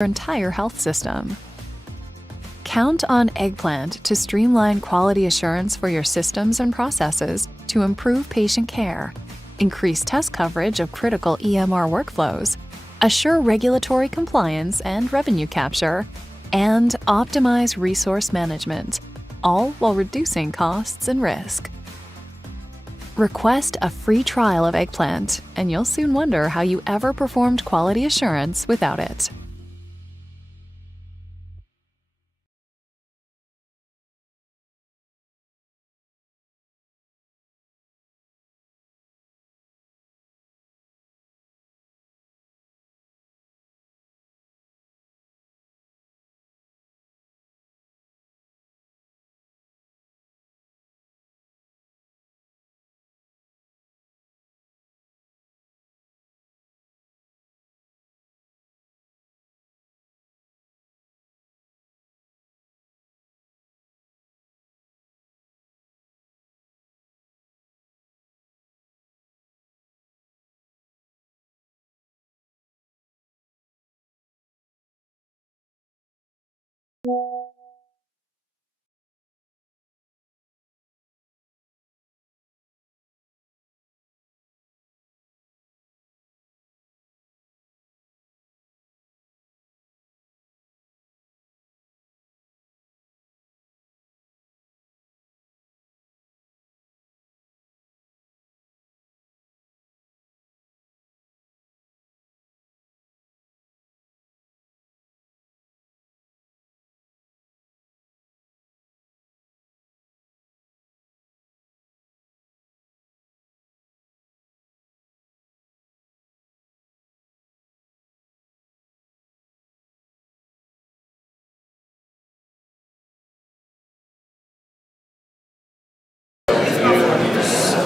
your entire health system. Count on Eggplant to streamline quality assurance for your systems and processes to improve patient care, increase test coverage of critical EMR workflows, assure regulatory compliance and revenue capture, and optimize resource management, all while reducing costs and risk. Request a free trial of Eggplant, and you'll soon wonder how you ever performed quality assurance without it.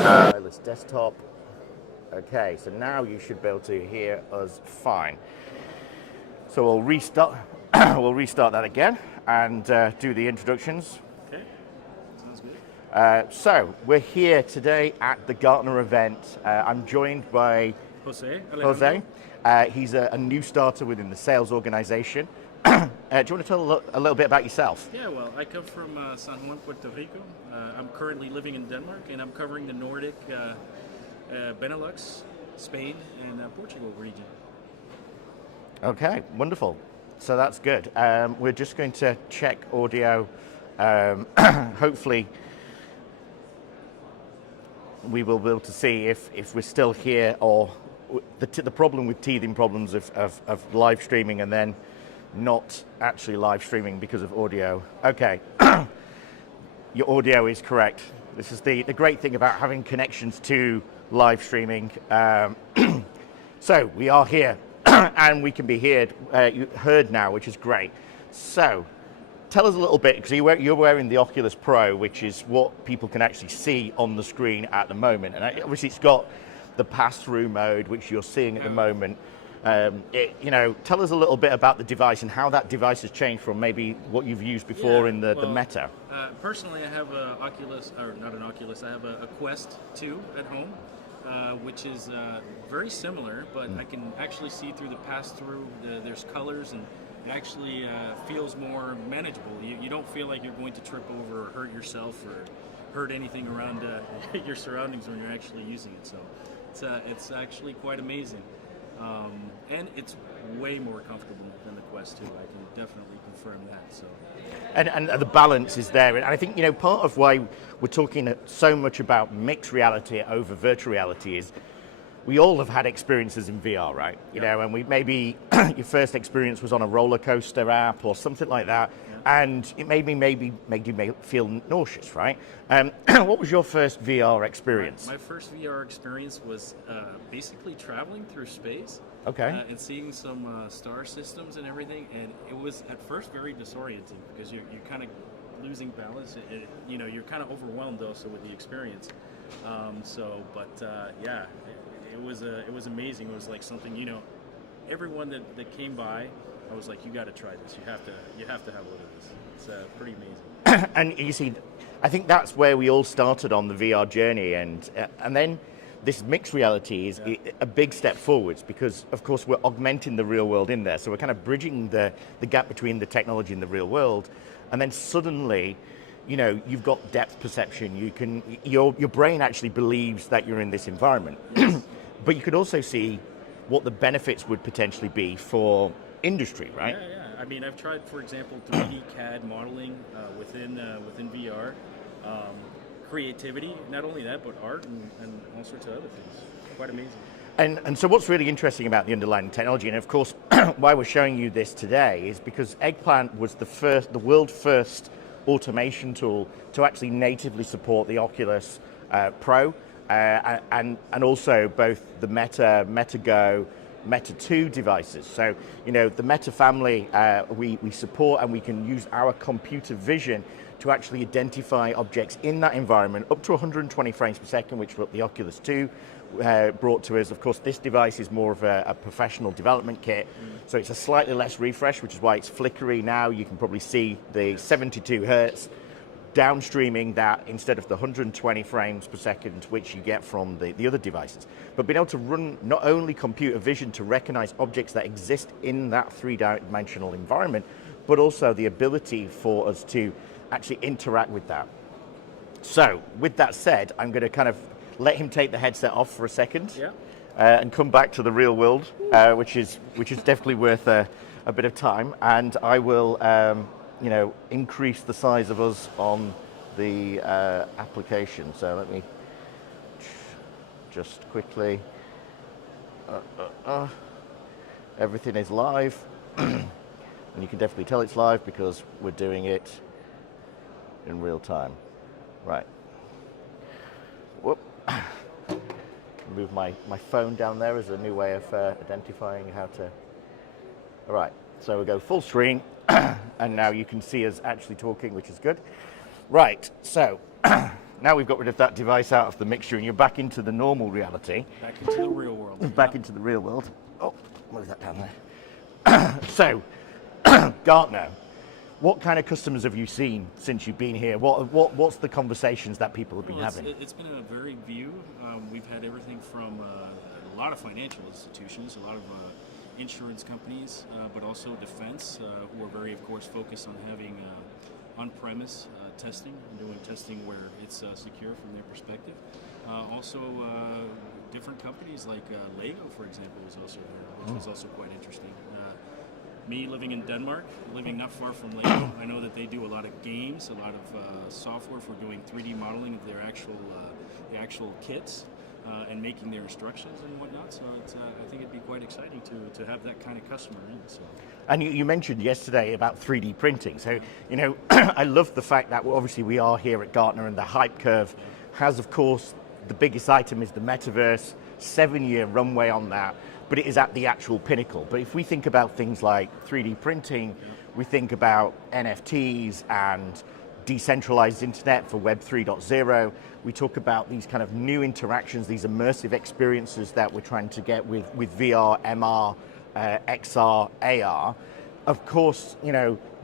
Wireless desktop. Okay, so now you should be able to hear us fine. So we'll restart. We'll restart that again and do the introductions. Okay, sounds good. So we're here today at the Gartner event. I'm joined by Jose. He's a new starter within the sales organization. Do you want to tell a little bit about yourself? Yeah, well, I come from San Juan, Puerto Rico. I'm currently living in Denmark, and I'm covering the Nordic, Benelux, Spain, and Portugal region. Okay, wonderful. So that's good. We're just going to check audio. Hopefully, we will be able to see if we're still here, or the problem with teething problems of live streaming and then not actually live streaming because of audio. Okay, your audio is correct. This is the great thing about having connections to live streaming. So we are here and we can be heard now, which is great. So tell us a little bit, because you're wearing the Oculus Pro, which is what people can actually see on the screen at the moment. And obviously it's got the pass-through mode, which you're seeing at the moment. Tell us a little bit about the device and how that device has changed from maybe what you've used before in the Meta. Personally, I have an Oculus, or not an Oculus, I have a Quest 2 at home, which is very similar, but I can actually see through the pass-through. There's colors, and it actually feels more manageable. You don't feel like you're going to trip over or hurt yourself or hurt anything around your surroundings when you're actually using it. So it's actually quite amazing. And it's way more comfortable than the Quest 2. I can definitely confirm that. So, and the balance is there, and I think part of why we're talking so much about mixed reality over virtual reality is we all have had experiences in VR, right? And we maybe your first experience was on a roller coaster app or something like that, and it made you feel nauseous, right? What was your first VR experience? My first VR experience was basically traveling through space. Okay. And seeing some star systems and everything, and it was at first very disorienting because you're kind of losing balance. You're kind of overwhelmed also with the experience. It was amazing. It was like something, everyone that came by, I was like, you got to try this. You have to have a look at this. It's pretty amazing. And you see, I think that's where we all started on the VR journey, and then this mixed reality is a big step forwards, because of course we're augmenting the real world in there. So we're kind of bridging the gap between the technology and the real world. And then suddenly, you've got depth perception. Your brain actually believes that you're in this environment. Yes. But you could also see what the benefits would potentially be for industry, right? Yeah. I mean, I've tried, for example, 3D CAD modeling within VR. Creativity, not only that, but art and all sorts of other things. Quite amazing. And so what's really interesting about the underlying technology, and of course why we're showing you this today, is because Eggplant was the world's first automation tool to actually natively support the Oculus Pro and also both the Meta Go, Meta 2 devices. So, the Meta family we support, and we can use our computer vision to actually identify objects in that environment up to 120 frames per second, which what the Oculus 2 brought to us. Of course, this device is more of a professional development kit, so it's a slightly less refresh, which is why it's flickery now. You can probably see the 72 hertz downstreaming that instead of the 120 frames per second, which you get from the other devices. But being able to run not only computer vision to recognize objects that exist in that three-dimensional environment, but also the ability for us to actually interact with that. So, with that said, I'm going to kind of let him take the headset off for a second, and come back to the real world, which is definitely worth a bit of time. And I will, increase the size of us on the application. So let me just quickly. Everything is live, and you can definitely tell it's live because we're doing it in real time. Right. Whoop. Move my phone down there as a new way of identifying how to. All right. So we go full screen, and now you can see us actually talking, which is good. Right. So now we've got rid of that device out of the mixture, and you're back into the normal reality. Back into the real world. Back into the real world. Oh, move that down there. So, Gartner. What kind of customers have you seen since you've been here? What's the conversations that people have been having? It's been a varied view. We've had everything from a lot of financial institutions, a lot of insurance companies, but also defense, who are very, of course, focused on having on-premise testing and doing testing where it's secure from their perspective. Also, different companies like Lego, for example, was also there, which was also quite interesting. Me living in Denmark, living not far from Lego, I know that they do a lot of games, a lot of software for doing 3D modeling of their actual kits and making their instructions and whatnot. So I think it'd be quite exciting to have that kind of customer in. So. And you mentioned yesterday about 3D printing. So, I love the fact that obviously we are here at Gartner, and the hype curve has, of course, the biggest item is the metaverse, 7-year runway on that. But it is at the actual pinnacle. But if we think about things like 3D printing, we think about NFTs and decentralized internet for Web 3.0. We talk about these kind of new interactions, these immersive experiences that we're trying to get with VR, MR, XR, AR. Of course,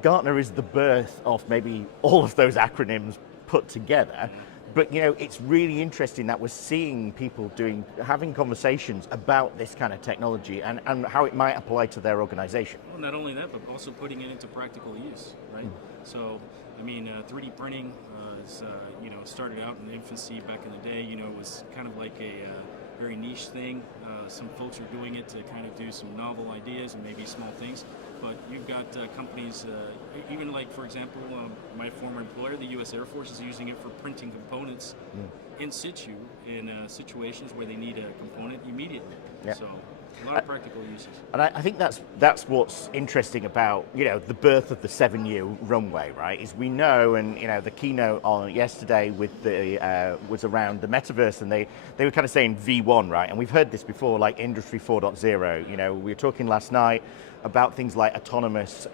Gartner is the birth of maybe all of those acronyms put together. But it's really interesting that we're seeing people having conversations about this kind of technology and how it might apply to their organization. Well, not only that, but also putting it into practical use, right? So, 3D printing is, started out in infancy back in the day. It was kind of like a very niche thing. Some folks are doing it to kind of do some novel ideas and maybe small things. But you've got companies, even like, for example, my former employer, the U.S. Air Force, is using it for printing components in situ in situations where they need a component immediately. Yeah. So a lot of practical uses. And I think that's what's interesting about the birth of the 7-year runway, right? Is we know, and the keynote on yesterday with was around the metaverse, and they were kind of saying V1, right? And we've heard this before, like Industry 4.0. We were talking last night about things like autonomous,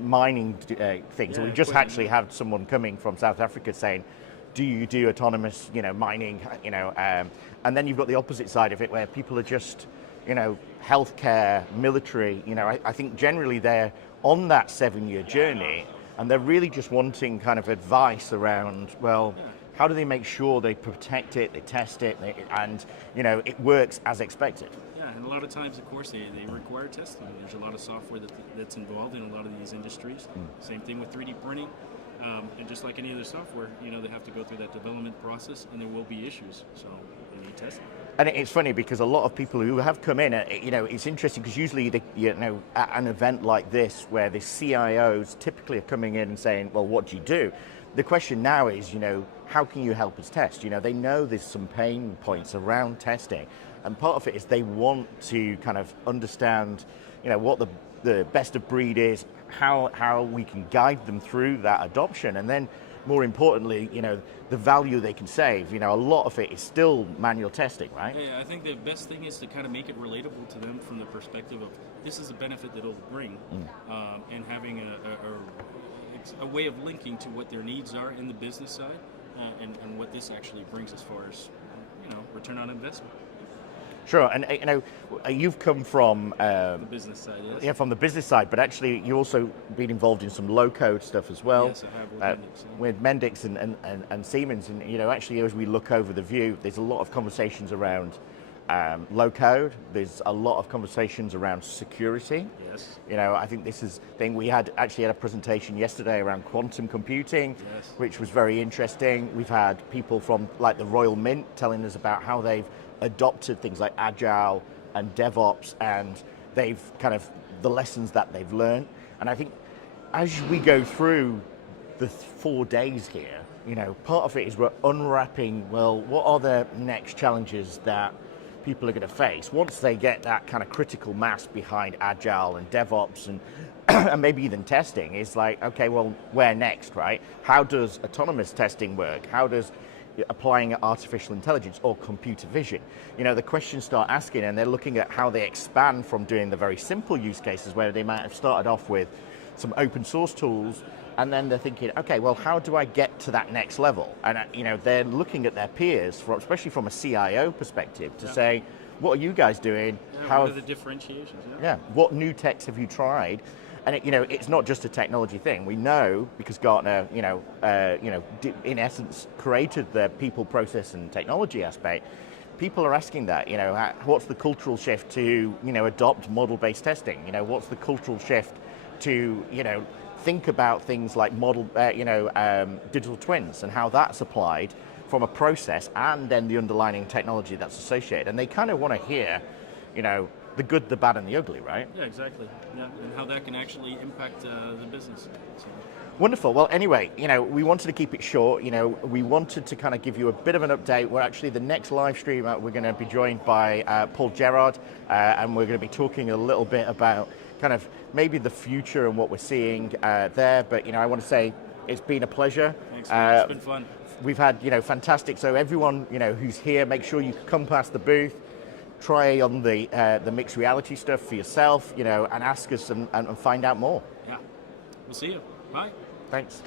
mining things. Yeah, and we just actually had someone coming from South Africa saying, do you do autonomous, mining, and then you've got the opposite side of it where people are just, healthcare, military, I think generally they're on that 7-year journey, and they're really just wanting kind of advice around, well, how do they make sure they protect it, they test it, and it works as expected? Yeah, and a lot of times, of course, they require testing. There's a lot of software that's involved in a lot of these industries. Same thing with 3D printing. And just like any other software, they have to go through that development process, and there will be issues. So they need testing. And it's funny because a lot of people who have come in, it's interesting because usually, at an event like this where the CIOs typically are coming in and saying, well, what do you do? The question now is, how can you help us test? They know there's some pain points around testing. And part of it is they want to kind of understand, what the best of breed is, how we can guide them through that adoption. And then more importantly, the value they can save. A lot of it is still manual testing, right? Yeah, I think the best thing is to kind of make it relatable to them from the perspective of this is a benefit that it'll bring, and having a way of linking to what their needs are in the business side, and what this actually brings as far as return on investment. Sure, and you've come from The business side, yes. Yeah, from the business side, but actually you also been involved in some low-code stuff as well. Yes, I have with With Mendix. Mendix and Siemens, and actually as we look over the view, there's a lot of conversations around low-code. There's a lot of conversations around security. Yes. I think this is thing we actually had a presentation yesterday around quantum computing, Yes. which was very interesting. We've had people from like the Royal Mint telling us about how they've adopted things like Agile and DevOps, and they've kind of the lessons that they've learned. And I think as we go through the 4 days here, part of it is we're unwrapping, well, what are the next challenges that people are going to face once they get that kind of critical mass behind Agile and DevOps and and maybe even testing. Is like, okay, well, where next, right? How does autonomous testing work? How does applying artificial intelligence or computer vision? The questions start asking, and they're looking at how they expand from doing the very simple use cases where they might have started off with some open source tools, and then they're thinking, okay, well, how do I get to that next level? And they're looking at their peers, especially from a CIO perspective, to say, what are you guys doing? Yeah, what are the differentiations? Yeah, what new techs have you tried? And it's not just a technology thing. We know because Gartner, in essence, created the people, process, and technology aspect. People are asking that. What's the cultural shift to adopt model-based testing? What's the cultural shift to think about things like digital twins and how that's applied from a process and then the underlying technology that's associated. And they kind of want to hear, the good, the bad, and the ugly, right? Yeah, exactly. Yeah, and how that can actually impact the business. So. Wonderful. Well, anyway, we wanted to keep it short. We wanted to kind of give you a bit of an update. We're actually the next live stream. We're going to be joined by Paul Gerard, and we're going to be talking a little bit about kind of maybe the future and what we're seeing there. But I want to say it's been a pleasure. Thanks, man. It's been fun. We've had fantastic. So everyone who's here, make sure you come past the booth. Try on the mixed reality stuff for yourself, and ask us and find out more. Yeah. We'll see you. Bye. Thanks.